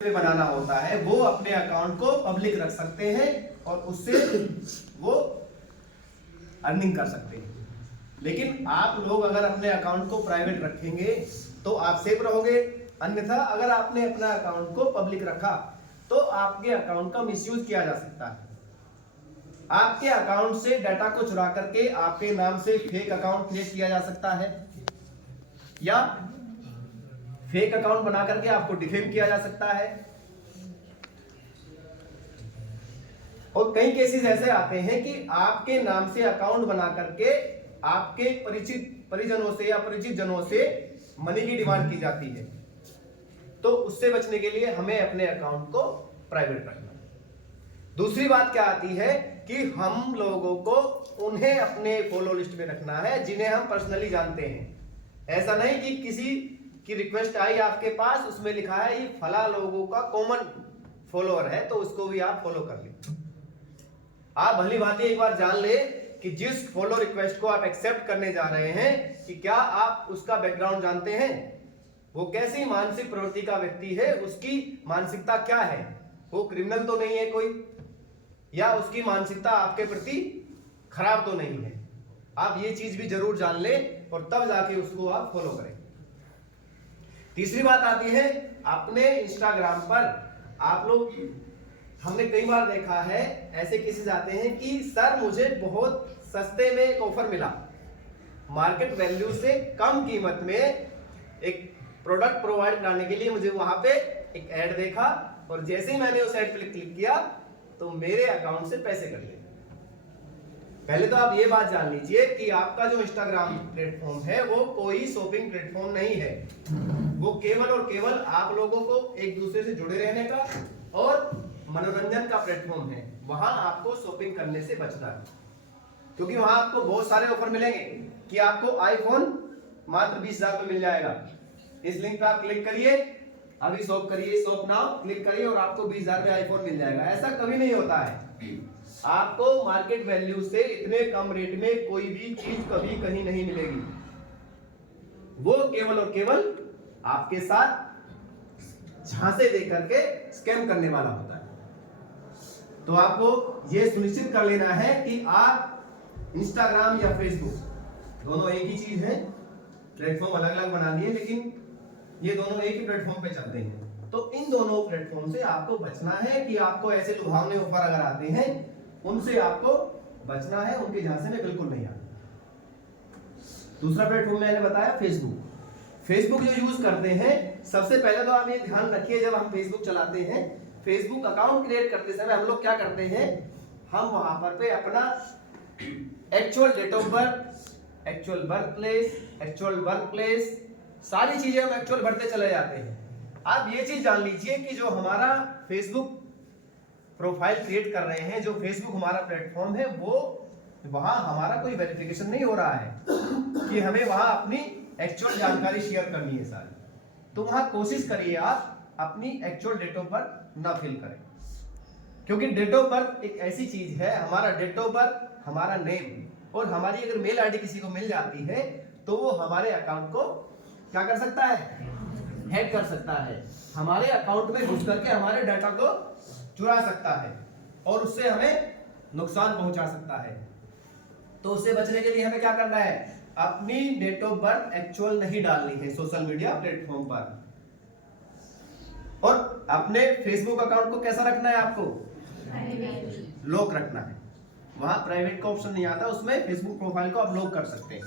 में बनाना होता है वो अपने अकाउंट को पब्लिक रख सकते हैं और उससे वो अर्निंग कर सकते हैं। लेकिन आप लोग अगर अपने अकाउंट को प्राइवेट रखेंगे तो आप सेफ रहोगे, अन्यथा अगर आपने अपना अकाउंट को पब्लिक रखा तो आपके अकाउंट का मिसयूज किया जा सकता है। आपके अकाउंट से डाटा को चुरा करके आपके नाम से फेक अकाउंट क्रिएट किया जा सकता है या फेक अकाउंट बना करके आपको डिफेम किया जा सकता है। और कई केसेस ऐसे आते हैं कि आपके नाम से अकाउंट बना करके आपके परिजनों से या परिचित जनों से मनी की डिमांड की जाती है। तो उससे बचने के लिए हमें अपने अकाउंट को प्राइवेट रखना। दूसरी बात क्या आती है कि हम लोगों को उन्हें अपने फॉलो लिस्ट में रखना है जिन्हें हम पर्सनली जानते हैं। ऐसा नहीं कि किसी की रिक्वेस्ट आई आपके पास, उसमें लिखा है ये फला लोगों का कॉमन फॉलोअर है तो उसको भी आप फॉलो कर ले। आप भली भांति एक बार जान ले कि जिस फॉलो रिक्वेस्ट को आप एक्सेप्ट करने जा रहे हैं कि क्या आप उसका बैकग्राउंड जानते हैं, वो कैसी मानसिक प्रवृत्ति का व्यक्ति है, उसकी मानसिकता क्या है, वो क्रिमिनल तो नहीं है कोई, या उसकी मानसिकता आपके प्रति खराब तो नहीं है। आप ये चीज भी जरूर जान ले और तब जाके उसको आप फॉलो करें। तीसरी बात आती है अपने इंस्टाग्राम पर आप लोग, हमने कई बार देखा है ऐसे केसेस आते हैं कि सर मुझे बहुत सस्ते में एक ऑफर मिला, मार्केट वैल्यू से कम कीमत में एक प्रोडक्ट प्रोवाइड कराने के लिए मुझे वहां पे एक ऐड देखा और जैसे ही मैंने उस ऐड पे क्लिक किया तो मेरे अकाउंट से पैसे कट गए। पहले तो आप ये बात जान लीजिए कि आपका जो इंस्टाग्राम प्लेटफॉर्म है वो कोई शॉपिंग प्लेटफॉर्म नहीं है, वो केवल और केवल आप लोगों को एक दूसरे से जुड़े रहने का और मनोरंजन का प्लेटफॉर्म है। वहां आपको शॉपिंग करने से बचना है, क्योंकि वहां आपको बहुत सारे ऑफर मिलेंगे कि आपको आईफोन मात्र 20,000 में मिल जाएगा। इस लिंक पे आप क्लिक करिए, अभी शॉप करिए, शॉप नाउ क्लिक करिए और आपको 20,000 में आईफोन मिल जाएगा। ऐसा कभी नहीं होता है। आपको मार्केट वैल्यू से इतने कम रेट में कोई भी चीज कभी कहीं नहीं मिलेगी। वो केवल और केवल आपके साथ झांसे दे करके स्कैम करने वाला होता है। तो आपको यह सुनिश्चित कर लेना है कि आप इंस्टाग्राम या फेसबुक दोनों एक ही चीज है, प्लेटफॉर्म अलग अलग बना दिए लेकिन ये दोनों एक ही प्लेटफॉर्म पे चलते हैं। तो इन दोनों प्लेटफॉर्म से आपको बचना है कि आपको ऐसे लुभावने ऑफर अगर आते हैं उनसे आपको बचना है, उनके झांसे में बिल्कुल नहीं आना। दूसरा प्लेटफॉर्म मैंने बताया फेसबुक। फेसबुक जो यूज करते हैं, सबसे पहले तो आप ये ध्यान रखिए जब हम फेसबुक चलाते हैं, फेसबुक अकाउंट क्रिएट करते समय हम लोग क्या करते हैं, हम वहां पर पे अपना actual date of birth, actual birth place, actual work place, सारी चीजें हम एक्चुअल भरते चले जाते हैं। आप ये चीज जान लीजिए कि जो हमारा फेसबुक प्रोफाइल क्रिएट कर रहे हैं, जो फेसबुक हमारा प्लेटफॉर्म है, वो वहां हमारा कोई वेरिफिकेशन नहीं हो रहा है कि हमें वहां अपनी एक्चुअल जानकारी शेयर करनी है सारी। तो वहां कोशिश करिए आप अपनी एक्चुअल डेट ऑफ बर्थ ना फिल करें, क्योंकि डेट ऑफ बर्थ एक ऐसी चीज है, हमारा डेट ऑफ बर्थ, हमारा नेम और हमारी अगर मेल आईडी किसी को मिल जाती है तो वो हमारे अकाउंट को क्या कर सकता है, हैक कर सकता है, हमारे अकाउंट में घुस करके हमारे डाटा को चुरा सकता है और उससे हमें नुकसान पहुंचा सकता है। तो उससे बचने के लिए हमें क्या करना है, अपनी डेट ऑफ बर्थ एक्चुअल नहीं डालनी है सोशल मीडिया प्लेटफॉर्म पर। और अपने फेसबुक अकाउंट को कैसा रखना है, आपको लॉक रखना है। वहां प्राइवेट का ऑप्शन नहीं आता, उसमें फेसबुक प्रोफाइल को आप लॉक कर सकते हैं।